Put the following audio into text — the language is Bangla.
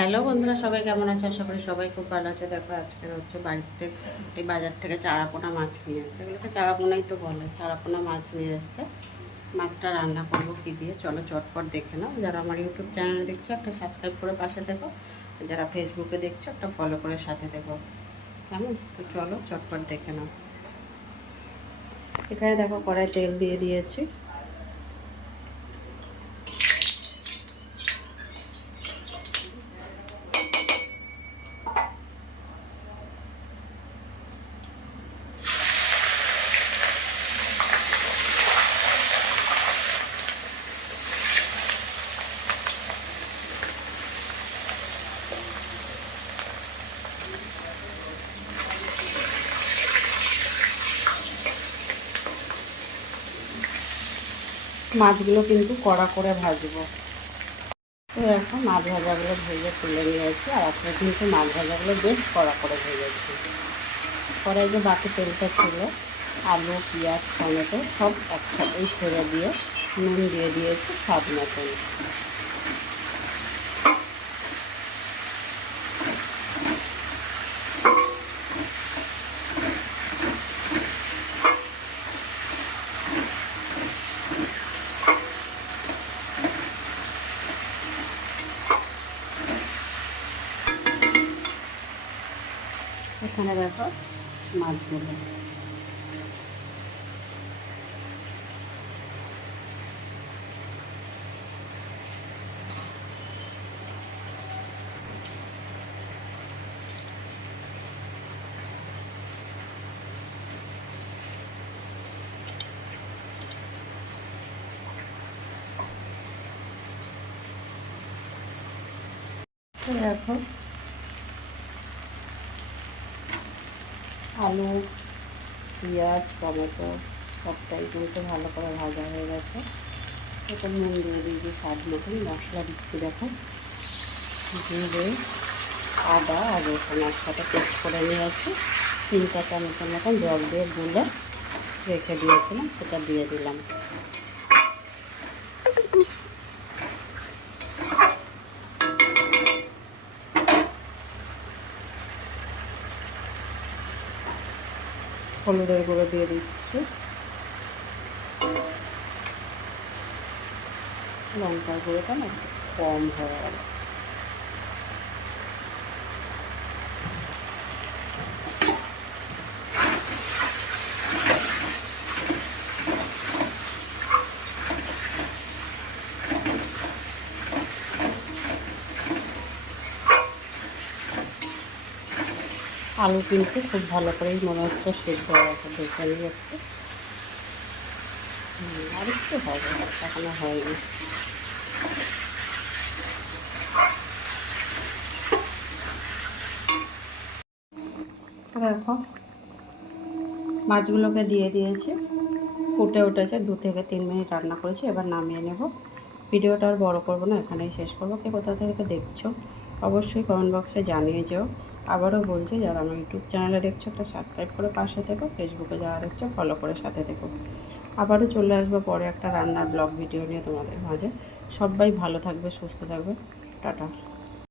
হ্যালো বন্ধুরা, সবাই কেমন আছে? আশা করি সবাই খুব ভালো আছে। দেখো আজকে হচ্ছে বাড়িতে এই বাজার থেকে চারাপোনা মাছ নিয়ে এসছে। এগুলোকে চারাপোনাই তো বলে। চারাপোনা মাছ নিয়ে এসছে। মাছটা রান্না করবো কী দিয়ে চলো চটপট দেখে নাও। যারা আমার ইউটিউব চ্যানেলে দেখছো একটা সাবস্ক্রাইব করে পাশে দেখো, যারা ফেসবুকে দেখছো একটা ফলো করে সাথে দেখো, কেমন? তো চলো চটপট দেখে নাও। এখানে দেখো কড়াই তেল দিয়ে দিয়েছি। মাছগুলো কিন্তু কড়া করে ভাজবো। তো এখন মাছ ভাজাগুলো ভেজে তুলে নিয়েছি, আর আজকে কিন্তু মাছ ভাজাগুলো বেশ কড়া করে ভেজেছি। পরে যে বাকি তেলটা ছিল, আলু পেঁয়াজ টমেটো সব একসাথেই ছেড়ে দিয়ে নুন দিয়ে দিয়েছি স্বাদ মতন। এখানে দেখো মাছগুলো দেখো আলু পেঁয়াজ টমেটো সবটাই কিন্তু ভালো করে ভাজা হয়ে গেছে। এটা নুন দিয়ে দিয়েছি স্বাদ মতন, মশলা দিচ্ছি দেখো জিরে আদা আর রসুন একসাথে পেস্ট করে নিয়েছি। 3 চামচের মতন জল দিয়ে গুলে রেখে দিয়েছিলাম, সেটা দিয়ে দিলাম। হলুদের গুঁড়ো দিয়ে দিচ্ছি, লঙ্কার গুঁড়োটা না একটু কম হয়ে গেল। আলু কিন্তু খুব ভালো করেই মনে হচ্ছে সেদ্ধ হয়ে গেছে, দেখে নিই একটু। আর একটু হবে, এখনো হয়নি। দেখো মাছগুলোকে দিয়ে দিয়েছি, ফুটে উঠেছে। 2 থেকে 3 মিনিট রান্না করেছি, এবার নামিয়ে নেব। ভিডিওটা আর বড় করবো না, এখানেই শেষ করবো। কে কোথা থেকে দেখছো অবশ্যই কমেন্ট বক্সে জানিয়ে যেও। আবারও বলছি, যারা আমার ইউটিউব চ্যানেলে দেখছো একটা সাবস্ক্রাইব করে পাশে থেকো, ফেসবুকে যারা দেখছো ফলো করে সাথে থেকো। আবারও চলে আসবো পরে একটা রান্নার ব্লগ ভিডিও নিয়ে তোমাদের মাঝে। সবাই ভালো থাকবে, সুস্থ থাকবে, টাটা।